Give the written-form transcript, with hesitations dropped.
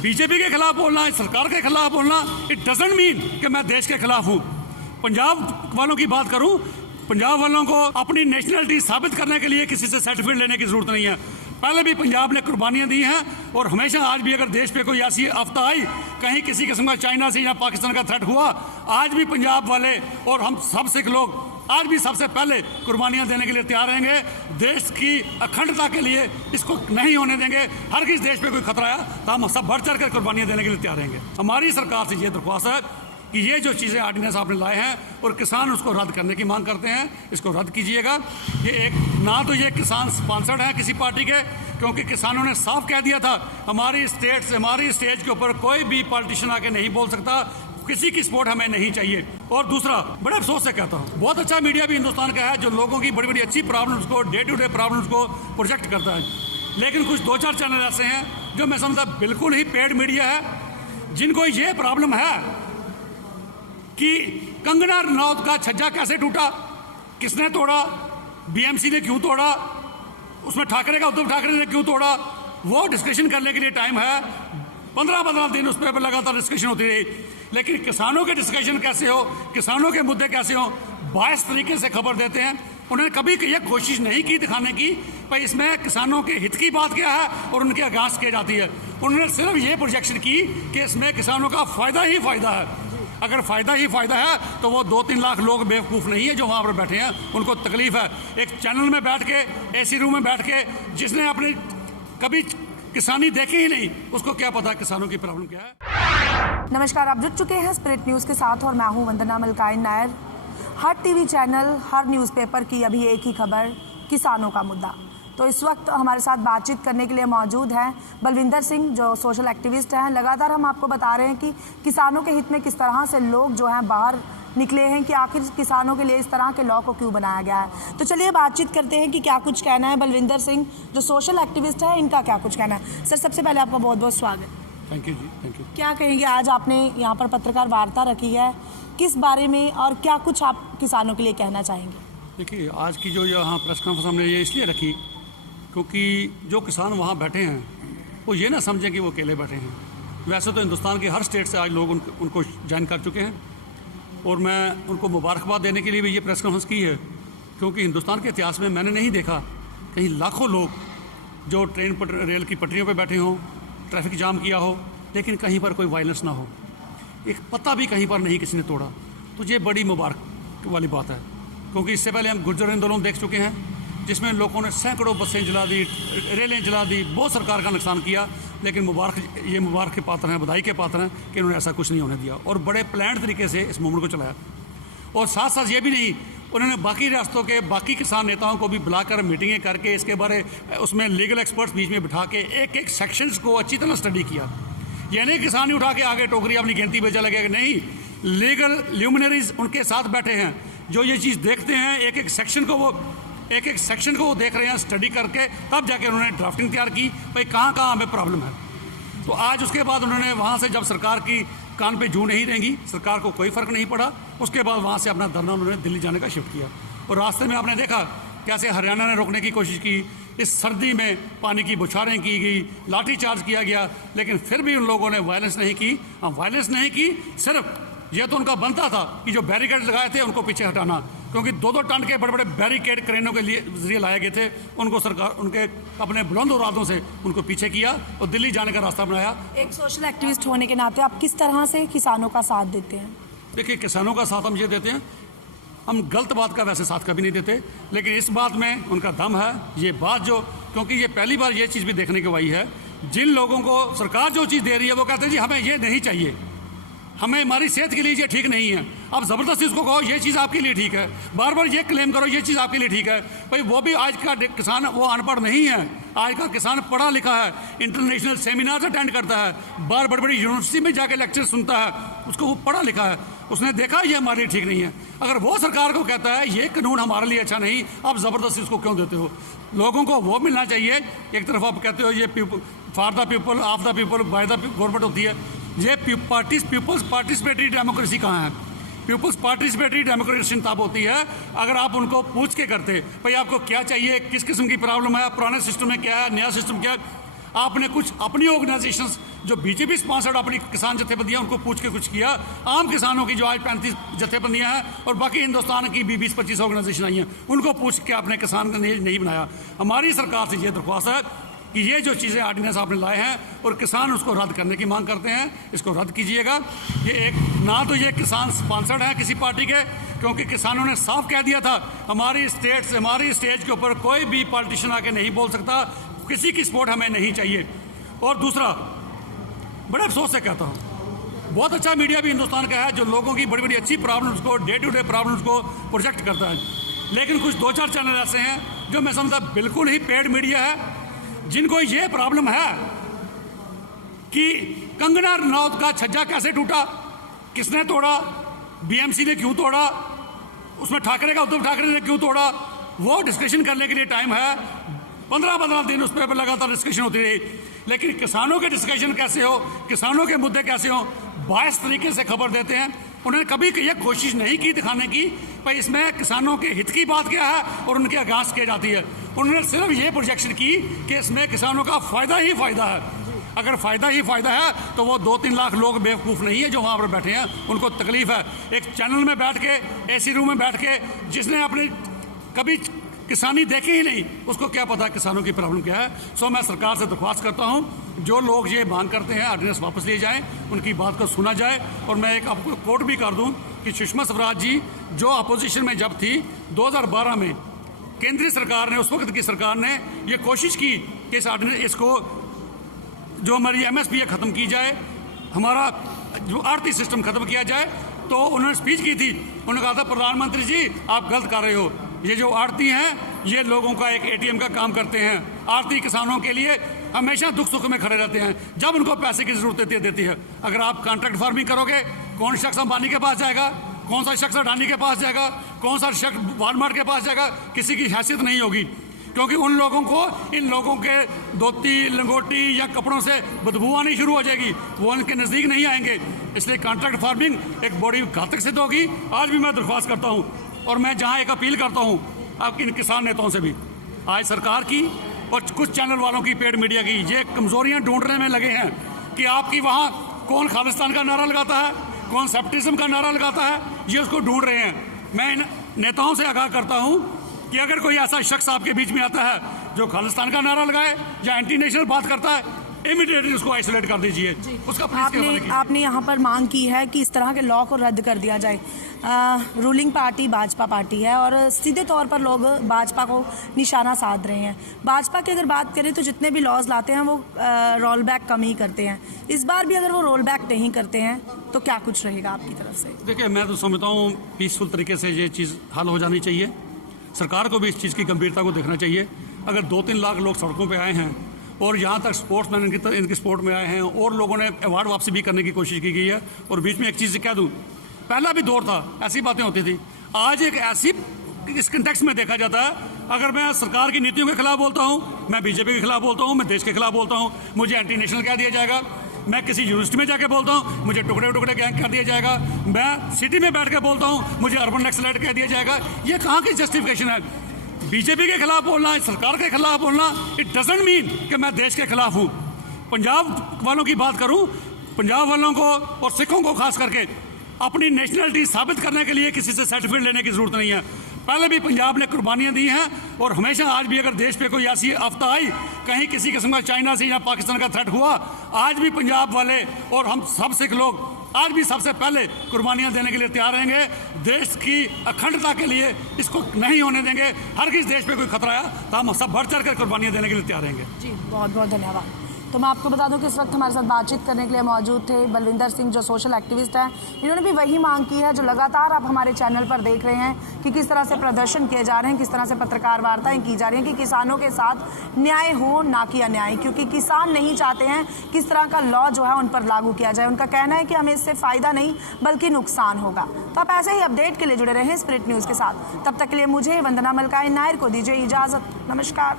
BJP के खिलाफ बोलना, सरकार के खिलाफ बोलना, इट डजंट मीन कि मैं देश के खिलाफ हूँ। पंजाब वालों की बात करूँ, पंजाब वालों को अपनी नेशनलिटी साबित करने के लिए किसी से सर्टिफिकेट लेने की जरूरत नहीं है। पहले भी पंजाब ने कुर्बानियां दी हैं और हमेशा आज भी अगर देश पे कोई ऐसी आफ्ता आई, कहीं किसी किस्म का चाइना से या पाकिस्तान का थ्रेट हुआ, आज भी पंजाब वाले और हम सब सिख लोग आज भी सबसे पहले कुर्बानियां देने के लिए तैयार रहेंगे। देश की अखंडता के लिए इसको नहीं होने देंगे। हर किस देश पे कोई खतरा आया तो हम सब बढ़ चढ़ कर कुर्बानियां देने के लिए तैयार रहेंगे। हमारी सरकार से ये दरख्वास्त है कि ये जो चीज़ें ऑर्डिनेंस आपने लाए हैं और किसान उसको रद्द करने की मांग करते हैं, इसको रद्द कीजिएगा। ये एक ना तो ये किसान स्पॉन्सर्ड है किसी पार्टी के, क्योंकि किसानों ने साफ कह दिया था हमारी स्टेज के ऊपर कोई भी पॉलिटिशियन आके नहीं बोल सकता, किसी की सपोर्ट हमें नहीं चाहिए। और दूसरा, बड़े अफसोस से कहता हूँ, बहुत अच्छा मीडिया भी हिंदुस्तान का है जो लोगों की बड़ी बड़ी अच्छी प्रॉब्लम्स को, डे टू डे प्रॉब्लम्स को प्रोजेक्ट करता है, लेकिन कुछ 2-4 चैनल ऐसे हैं जो मैं समझता बिल्कुल ही पेड मीडिया है, जिनको ये प्रॉब्लम है कि कंगना रनौत का छज्जा कैसे टूटा, किसने तोड़ा, बीएमसी ने क्यों तोड़ा, उसमें उद्धव ठाकरे ने क्यों तोड़ा, वो डिस्कशन करने के लिए टाइम है। 15-15 दिन उस पर लगातार डिस्कशन होती रही, लेकिन किसानों के डिस्कशन कैसे हो, किसानों के मुद्दे कैसे हो, बायस तरीके से खबर देते हैं। उन्होंने कभी ये कोशिश नहीं की दिखाने की भाई इसमें किसानों के हित की बात क्या है और उनके अगांस्ट की जाती है। उन्होंने सिर्फ ये प्रोजेक्शन की कि इसमें किसानों का फ़ायदा ही फ़ायदा है। अगर फ़ायदा ही फ़ायदा है तो वो 2-3 लाख लोग बेवकूफ़ नहीं है जो वहाँ पर बैठे हैं, उनको तकलीफ़ है। एक चैनल में बैठ के, एसी रूम में बैठ के, जिसने अपने कभी किसानी देखी ही नहीं, उसको क्या पता किसानों की प्रॉब्लम क्या है। नमस्कार, आप जुड़ चुके हैं स्पिरिट न्यूज़ के साथ और मैं हूं वंदना मलकाइन नायर। हर टीवी चैनल, हर न्यूज़पेपर की अभी एक ही खबर, किसानों का मुद्दा। तो इस वक्त हमारे साथ बातचीत करने के लिए मौजूद हैं बलविंदर सिंह, जो सोशल एक्टिविस्ट हैं। लगातार हम आपको बता रहे हैं कि किसानों के हित में किस तरह से लोग जो हैं बाहर निकले हैं, कि आखिर किसानों के लिए इस तरह के लॉ को क्यों बनाया गया है। तो चलिए बातचीत करते हैं कि क्या कुछ कहना है बलविंदर सिंह, जो सोशल एक्टिविस्ट है, इनका क्या कुछ कहना है। सर, सबसे पहले आपका बहुत बहुत स्वागत। थैंक यू जी, थैंक यू। क्या कहेंगे, आज आपने यहाँ पर पत्रकार वार्ता रखी है, किस बारे में और क्या कुछ आप किसानों के लिए कहना चाहेंगे? देखिए, आज की जो यहाँ प्रेस कॉन्फ्रेंस हमने ये इसलिए रखी क्योंकि जो किसान वहाँ बैठे हैं वो ये ना समझें कि वो अकेले बैठे हैं। वैसे तो हिंदुस्तान के हर स्टेट से आज लोग उनको ज्वाइन कर चुके हैं और मैं उनको मुबारकबाद देने के लिए भी ये प्रेस कॉन्फ्रेंस की है, क्योंकि हिंदुस्तान के इतिहास में मैंने नहीं देखा कहीं लाखों लोग जो रेल की पटरियों पर बैठे हों, ट्रैफिक जाम किया हो, लेकिन कहीं पर कोई वायलेंस ना हो, एक पत्ता भी कहीं पर नहीं किसी ने तोड़ा। तो ये बड़ी मुबारक वाली बात है, क्योंकि इससे पहले हम गुर्जर आंदोलन देख चुके हैं जिसमें लोगों ने सैकड़ों बसें जला दी, रेलें जला दी, बहुत सरकार का नुकसान किया, लेकिन मुबारक के पात्र हैं, बधाई के पात्र हैं कि उन्होंने ऐसा कुछ नहीं होने दिया और बड़े प्लान तरीके से इस मूवमेंट को चलाया। और साथ साथ ये भी नहीं, उन्होंने बाकी रियासतों के बाकी किसान नेताओं को भी बुलाकर मीटिंगें करके इसके बारे उसमें लीगल एक्सपर्ट्स बीच में बिठा के एक सेक्शंस को अच्छी तरह स्टडी किया। ये नहीं किसान ही उठा के आगे टोकरी अपनी गिनती पे चला गया, नहीं, लीगल ल्यूमिनरीज उनके साथ बैठे हैं जो ये चीज़ देखते हैं, एक सेक्शन को वो देख रहे हैं, स्टडी करके तब जाके उन्होंने ड्राफ्टिंग तैयार की भाई कहाँ हमें प्रॉब्लम है। तो आज उसके बाद उन्होंने वहाँ से, जब सरकार की कान पे जू नहीं रहेंगी, सरकार को कोई फ़र्क नहीं पड़ा, उसके बाद वहाँ से अपना धरना उन्होंने दिल्ली जाने का शिफ्ट किया। और रास्ते में आपने देखा कैसे हरियाणा ने रोकने की कोशिश की, इस सर्दी में पानी की बौछारें की गई, लाठी चार्ज किया गया, लेकिन फिर भी उन लोगों ने वायलेंस नहीं की। वायलेंस नहीं की, सिर्फ यह तो उनका बनता था कि जो बैरिकेड लगाए थे उनको पीछे हटाना, क्योंकि 2-2 टन के बड़े बड़े बैरिकेड क्रेनों के लिए जरिए लाए गए थे, उनको सरकार उनके अपने बुलंद इरादों से उनको पीछे किया और दिल्ली जाने का रास्ता बनाया। एक सोशल एक्टिविस्ट होने के नाते आप किस तरह से किसानों का साथ देते हैं? देखिए, किसानों का साथ हम ये देते हैं, हम गलत बात का वैसे साथ कभी नहीं देते, लेकिन इस बात में उनका दम है। ये बात जो, क्योंकि ये पहली बार ये चीज़ भी देखने को आई है, जिन लोगों को सरकार जो चीज़ दे रही है वो कहते हैं जी हमें ये नहीं चाहिए, हमें हमारी सेहत के लिए ये ठीक नहीं है। अब ज़बरदस्ती उसको कहो ये चीज़ आपके लिए ठीक है, बार बार ये क्लेम करो ये चीज़ आपके लिए ठीक है। भाई वो भी आज का किसान वो अनपढ़ नहीं है, आज का किसान पढ़ा लिखा है, इंटरनेशनल सेमिनार अटेंड करता है, बार बड़ी बड़ी यूनिवर्सिटी में जाके लेक्चर सुनता है, उसको वो पढ़ा लिखा है, उसने देखा ये हमारे लिए ठीक नहीं है। अगर वो सरकार को कहता है ये कानून हमारे लिए अच्छा नहीं, आप ज़बरदस्ती उसको क्यों देते हो? लोगों को वो मिलना चाहिए। एक तरफ आप कहते हो ये for the people, of the people, by the government होती है, ये पीपल्स पार्टिसिपेटरी डेमोक्रेसी कहाँ है? पीपल्स पार्टिसिपेटरी डेमोक्रेसी तब होती है अगर आप उनको पूछ के करते, भाई आपको क्या चाहिए, किस किस्म की प्रॉब्लम है, पुराने सिस्टम में क्या है, नया सिस्टम क्या है। आपने कुछ अपनी ऑर्गेनाइजेशंस जो बीजेपी स्पॉन्सर्ड अपनी किसान जथेबंदियां उनको पूछ के कुछ किया, आम किसानों की जो आज 35 जथेबंदियां हैं और बाकी हिंदुस्तान की भी 20-25 ऑर्गेनाइजेशन आई हैं, उनको पूछ के आपने किसान का नहीं बनाया। हमारी सरकार से ये दरख्वास्त है कि ये जो चीज़ें ऑर्डिनेंस आपने लाए हैं और किसान उसको रद्द करने की मांग करते हैं, इसको रद्द कीजिएगा। ये एक ना तो ये किसान स्पॉन्सर्ड है किसी पार्टी के, क्योंकि किसानों ने साफ कह दिया था हमारी स्टेज के ऊपर कोई भी पॉलिटिशियन आके नहीं बोल सकता, किसी की सपोर्ट हमें नहीं चाहिए। और दूसरा, बड़े अफसोस से कहता हूँ, बहुत अच्छा मीडिया भी हिंदुस्तान का है जो लोगों की बड़ी बड़ी अच्छी प्रॉब्लम्स को, डे टू डे प्रॉब्लम्स को प्रोजेक्ट करता है, लेकिन कुछ 2-4 चैनल ऐसे हैं जो मैं समझता बिल्कुल ही पेड मीडिया है, जिनको ये प्रॉब्लम है कि कंगना रनौत का छज्जा कैसे टूटा, किसने तोड़ा, बीएमसी ने क्यों तोड़ा, उसमें ठाकरे का उद्धव ठाकरे ने क्यों तोड़ा, वो डिस्कशन करने के लिए टाइम है। 15-15 दिन उस पर लगातार डिस्कशन होती रही, लेकिन किसानों के डिस्कशन कैसे हो, किसानों के मुद्दे कैसे हो, बायस तरीके से खबर देते हैं। उन्होंने कभी ये कोशिश नहीं की दिखाने की भाई इसमें किसानों के हित की बात क्या है और उनके आगाज की जाती है। उन्होंने सिर्फ ये प्रोजेक्शन की कि इसमें किसानों का फायदा ही फायदा है। अगर फायदा ही फायदा है तो वो 2-3 लाख लोग बेवकूफ़ नहीं है जो वहाँ पर बैठे हैं, उनको तकलीफ है। एक चैनल में बैठ के, एसी रूम में बैठ के, जिसने अपने कभी किसानी देखी ही नहीं, उसको क्या पता किसानों की प्रॉब्लम क्या है। सो मैं सरकार से दरख्वास्त करता हूँ, जो लोग ये मांग करते हैं ऑर्डिनेंस वापस लिए जाएं, उनकी बात को सुना जाए। और मैं एक आपको कोट भी कर दूं कि सुषमा स्वराज जी जो अपोजिशन में जब थी 2012 में, केंद्रीय सरकार ने, उस वक्त की सरकार ने ये कोशिश की कि इस ऑर्डिनेंस, इसको जो हमारी एमएसपी है ख़त्म की जाए, हमारा जो आर्थिक सिस्टम ख़त्म किया जाए। तो उन्होंने स्पीच की थी, उन्होंने कहा था प्रधानमंत्री जी आप गलत कर रहे हो, ये जो आड़ती हैं ये लोगों का एक एटीएम का काम करते हैं। आड़ती किसानों के लिए हमेशा दुख सुख में खड़े रहते हैं, जब उनको पैसे की जरूरत देती है। अगर आप कॉन्ट्रैक्ट फार्मिंग करोगे, कौन शख्स अंबानी के पास जाएगा, कौन सा शख्स अडानी के पास जाएगा, कौन सा शख्स वालमार्ट के पास जाएगा, किसी की हैसियत नहीं होगी, क्योंकि उन लोगों को, इन लोगों के धोती लंगोटी या कपड़ों से बदबू आनी शुरू हो जाएगी, वो उनके नज़दीक नहीं आएंगे। इसलिए कॉन्ट्रैक्ट फार्मिंग एक बड़ी घातक सिद्ध होगी। आज भी मैं दरख्वास्त करता हूँ और मैं जहाँ एक अपील करता हूँ आपकी इन किसान नेताओं से भी, आज सरकार की और कुछ चैनल वालों की, पेड मीडिया की, ये कमजोरियां ढूंढने में लगे हैं कि आपकी वहाँ कौन खालिस्तान का नारा लगाता है, कौन सेप्टिज्म का नारा लगाता है, ये उसको ढूंढ रहे हैं। मैं इन नेताओं से आगाह करता हूँ कि अगर कोई ऐसा शख्स आपके बीच में आता है जो खालिस्तान का नारा लगाए या एंटी नेशनल बात करता है, इमीडिएटली उसको आइसोलेट कर दीजिए। उसका आपने यहाँ पर मांग की है कि इस तरह के लॉ को रद्द कर दिया जाए। रूलिंग पार्टी भाजपा पार्टी है और सीधे तौर पर लोग भाजपा को निशाना साध रहे हैं। भाजपा की अगर बात करें तो जितने भी लॉज लाते हैं वो रोल बैक कम ही करते हैं। इस बार भी अगर वो रोल बैक नहीं करते हैं तो क्या कुछ रहेगा आपकी तरफ से? देखिए, मैं तो समझता हूँ पीसफुल तरीके से ये चीज़ हल हो जानी चाहिए। सरकार को भी इस चीज़ की गंभीरता को देखना चाहिए। अगर 2-3 लाख लोग सड़कों पर आए हैं और यहाँ तक स्पोर्ट्समैन इनकी स्पोर्ट में आए हैं और लोगों ने अवार्ड वापसी भी करने की कोशिश की गई है। और बीच में एक चीज़ कह दूँ, पहला भी दौर था, ऐसी बातें होती थी। आज एक ऐसी, इस कंटेक्स्ट में देखा जाता है, अगर मैं सरकार की नीतियों के खिलाफ बोलता हूँ, मैं बीजेपी के खिलाफ बोलता हूँ, मैं देश के खिलाफ बोलता हूँ, मुझे एंटी नेशनल कह दिया जाएगा। मैं किसी यूनिवर्सिटी में जाके बोलता हूँ, मुझे टुकड़े टुकड़े गैंग कर दिया जाएगा। मैं सिटी में बैठ के बोलता हूँ, मुझे अर्बन नक्सलाइट कह दिया जाएगा। ये कहाँ की जस्टिफिकेशन है? बीजेपी के खिलाफ बोलना, सरकार के खिलाफ बोलना, इट डजंट मीन कि मैं देश के खिलाफ हूँ। पंजाब वालों की बात करूँ, पंजाब वालों को और सिखों को खास करके अपनी नेशनलिटी साबित करने के लिए किसी से सर्टिफिकेट लेने की जरूरत नहीं है। पहले भी पंजाब ने कुर्बानियां दी हैं और हमेशा आज भी अगर देश पे कोई ऐसी आफ्ता आई, कहीं किसी किस्म का चाइना से या पाकिस्तान का थ्रेट हुआ, आज भी पंजाब वाले और हम सब सिख लोग आज भी सबसे पहले कुर्बानियां देने के लिए तैयार रहेंगे। देश की अखंडता के लिए इसको नहीं होने देंगे। हर किस देश पे कोई खतरा आया तो हम सब बढ़ चढ़ कर कुर्बानियां देने के लिए तैयार रहेंगे। जी, बहुत बहुत धन्यवाद। तो मैं आपको बता दूं कि इस वक्त हमारे साथ बातचीत करने के लिए मौजूद थे बलविंदर सिंह, जो सोशल एक्टिविस्ट हैं। इन्होंने भी वही मांग की है जो लगातार आप हमारे चैनल पर देख रहे हैं कि किस तरह से प्रदर्शन किए जा रहे हैं, किस तरह से पत्रकार वार्ताएं की जा रही हैं कि किसानों के साथ न्याय हो, ना कि अन्याय। क्योंकि किसान नहीं चाहते हैं किस तरह का लॉ जो है उन पर लागू किया जाए। उनका कहना है कि हमें इससे फ़ायदा नहीं बल्कि नुकसान होगा। तो आप ऐसे ही अपडेट के लिए जुड़े रहें स्प्रिट न्यूज़ के साथ। तब तक के लिए मुझे वंदना मलकाई नायर को दीजिए इजाज़त। नमस्कार।